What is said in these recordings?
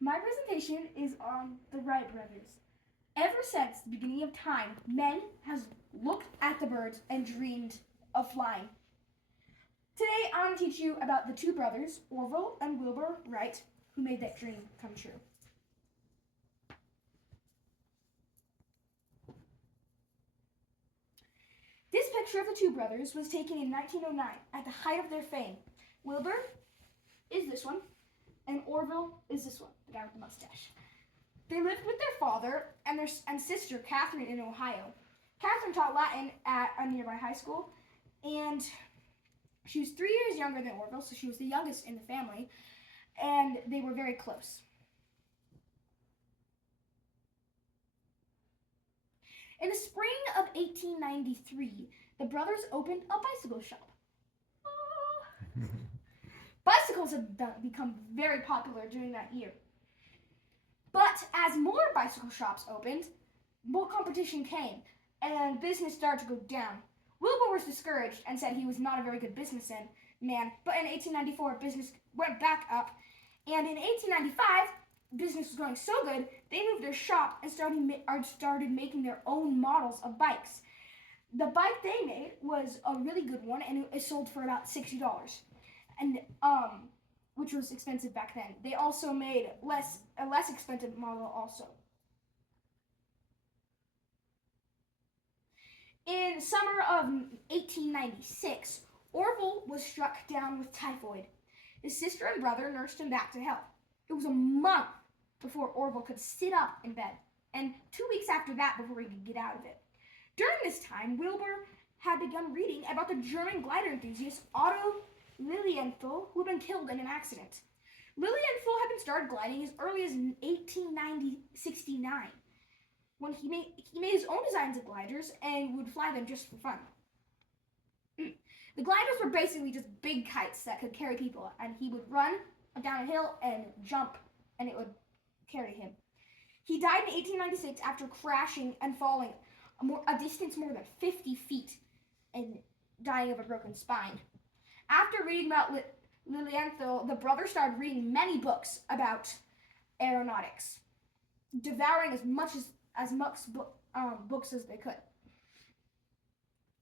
My presentation is on the Wright brothers. Ever since the beginning of time, men has looked at the birds and dreamed of flying. Today, I'm going to teach you about the two brothers, Orville and Wilbur Wright, who made that dream come true. This picture of the two brothers was taken in 1909 at the height of their fame. Wilbur is this one, and Orville is this one, the guy with the mustache. They lived with their father and sister, Catherine, in Ohio. Catherine taught Latin at a nearby high school, and she was 3 years younger than Orville, so she was the youngest in the family, and they were very close. In the spring of 1893, the brothers opened a bicycle shop. Bicycles had become very popular during that year. But as more bicycle shops opened, more competition came, and business started to go down. Wilbur was discouraged and said he was not a very good businessman, but in 1894, business went back up, and in 1895, business was going so good, they moved their shop and started making their own models of bikes. The bike they made was a really good one, and it sold for about $60, and which was expensive back then. They also made a less expensive model also. In summer of 1896, Orville was struck down with typhoid. His sister and brother nursed him back to health. It was a month before Orville could sit up in bed, and 2 weeks after that before he could get out of it. During this time, Wilbur had begun reading about the German glider enthusiast Otto Lilienthal, who had been killed in an accident. Lilienthal had been started gliding as early as 1869, when he made his own designs of gliders and would fly them just for fun. The gliders were basically just big kites that could carry people, and he would run down a hill and jump, and it would carry him. He died in 1896 after crashing and falling a distance more than 50 feet and dying of a broken spine. After reading about Lilienthal, the brothers started reading many books about aeronautics, devouring as much books as they could.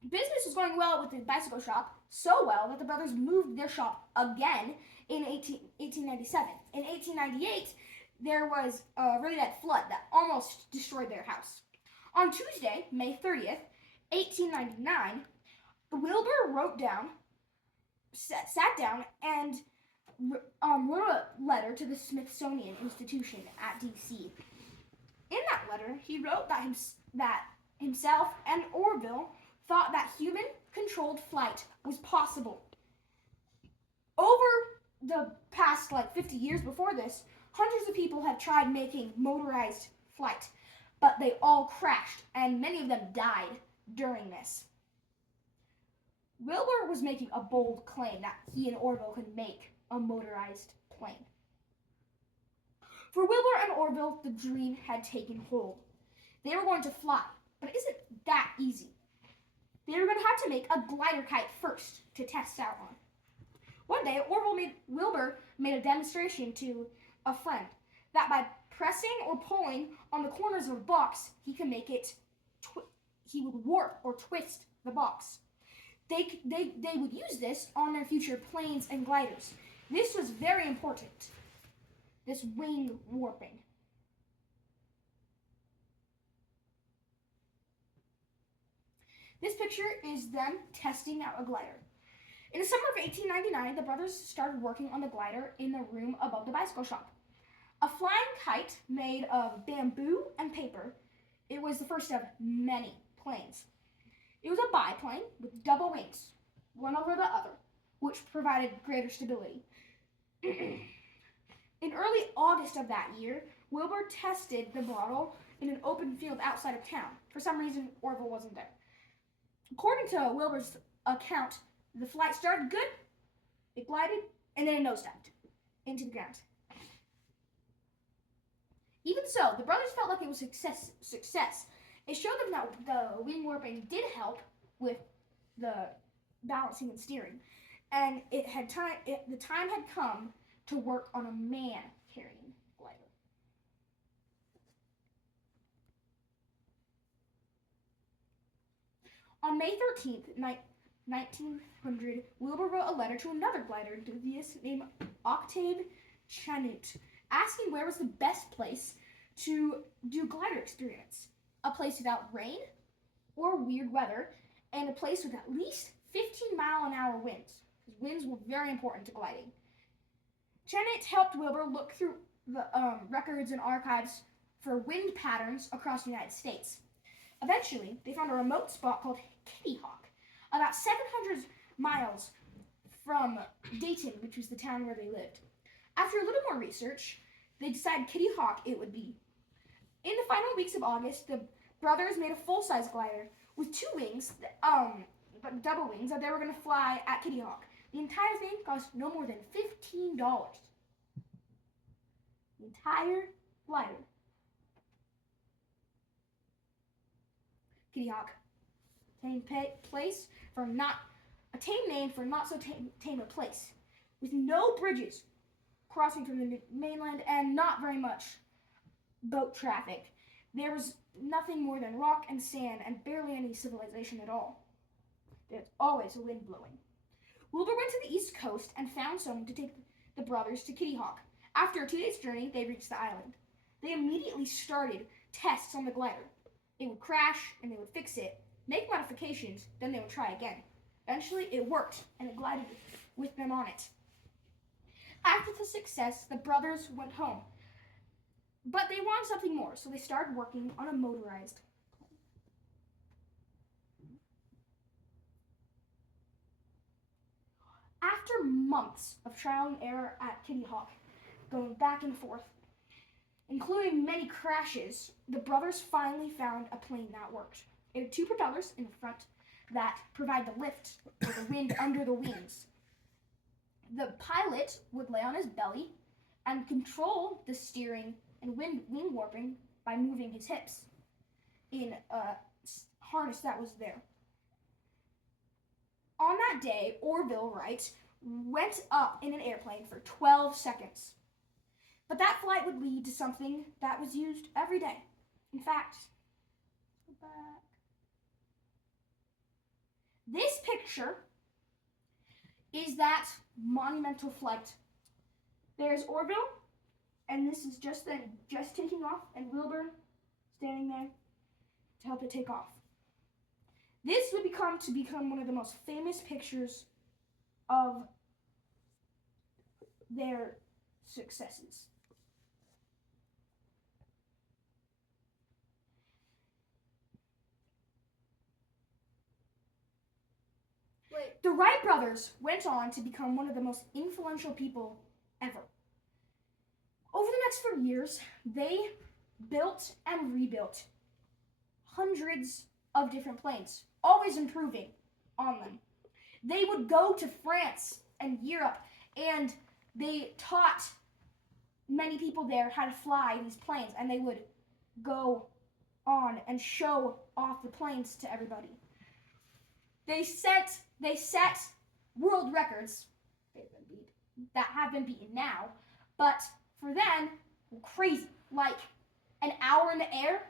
Business was going well with the bicycle shop, so well that the brothers moved their shop again in 1897. In 1898, there was a really bad flood that almost destroyed their house. On Tuesday, May 30th, 1899, Wilbur sat down and wrote a letter to the Smithsonian Institution at D.C. In that letter, he wrote that himself and Orville thought that human-controlled flight was possible. Over the past 50 years before this, hundreds of people had tried making motorized flight, but they all crashed, and many of them died during this. Wilbur was making a bold claim that he and Orville could make a motorized plane. For Wilbur and Orville, the dream had taken hold. They were going to fly, but it isn't that easy. They were going to have to make a glider kite first to test out on. One day, Wilbur made a demonstration to a friend that by pressing or pulling on the corners of a box, he could make it. He would warp or twist the box. They would use this on their future planes and gliders. This was very important. This wing warping. This picture is them testing out a glider. In the summer of 1899, the brothers started working on the glider in the room above the bicycle shop. A flying kite made of bamboo and paper. It was the first of many planes. It was a biplane with double wings, one over the other, which provided greater stability. In early August of that year, Wilbur tested the model in an open field outside of town. For some reason, Orville wasn't there. According to Wilbur's account, the flight started good, it glided, and then it nosedived into the ground. Even so, the brothers felt like it was success. It showed them that the wing warping did help with the balancing and steering, and the time had come to work on a man carrying glider. On May 13th, 1900, Wilbur wrote a letter to another glider enthusiast named Octave Chanute, asking where was the best place to do glider experiments. A place without rain or weird weather, and a place with at least 15-mile-an-hour winds, because winds were very important to gliding. Chanute helped Wilbur look through the records and archives for wind patterns across the United States. Eventually, they found a remote spot called Kitty Hawk, about 700 miles from Dayton, which was the town where they lived. After a little more research, they decided Kitty Hawk it would be. In the final weeks of August, the brothers made a full-size glider with two wings, but double wings, that they were going to fly at Kitty Hawk. The entire thing cost no more than $15. The entire glider. Kitty Hawk. Tame name for not so tame a place, with no bridges crossing from the mainland and not very much boat traffic. There was nothing more than rock and sand and barely any civilization at all. There's always a wind blowing. Wilbur went to the East Coast and found someone to take the brothers to Kitty Hawk. After a 2 days journey, they reached the island. They immediately started tests on the glider. It would crash and they would fix it, make modifications, then they would try again. Eventually, it worked and it glided with them on it. After the success, the brothers went home. But they wanted something more, so they started working on a motorized plane. After months of trial and error at Kitty Hawk, going back and forth, including many crashes, the brothers finally found a plane that worked. It had two propellers in the front that provide the lift for the wind under the wings. The pilot would lay on his belly and control the steering and wing warping by moving his hips in a harness that was there. On that day, Orville Wright went up in an airplane for 12 seconds. But that flight would lead to something that was used every day. In fact, this picture is that monumental flight. There's Orville, and this is just taking off, and Wilbur standing there to help it take off. This would become one of the most famous pictures of their successes. The Wright brothers went on to become one of the most influential people ever. Over the next 4 years, they built and rebuilt hundreds of different planes, always improving on them. They would go to France and Europe, and they taught many people there how to fly these planes, and they would go on and show off the planes to everybody. They set world records that have been beaten now, but for them, crazy. Like an hour in the air,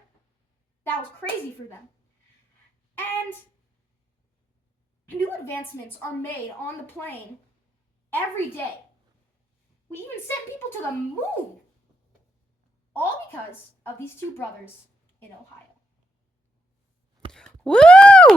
that was crazy for them. And new advancements are made on the plane every day. We even sent people to the moon, all because of these two brothers in Ohio. Woo!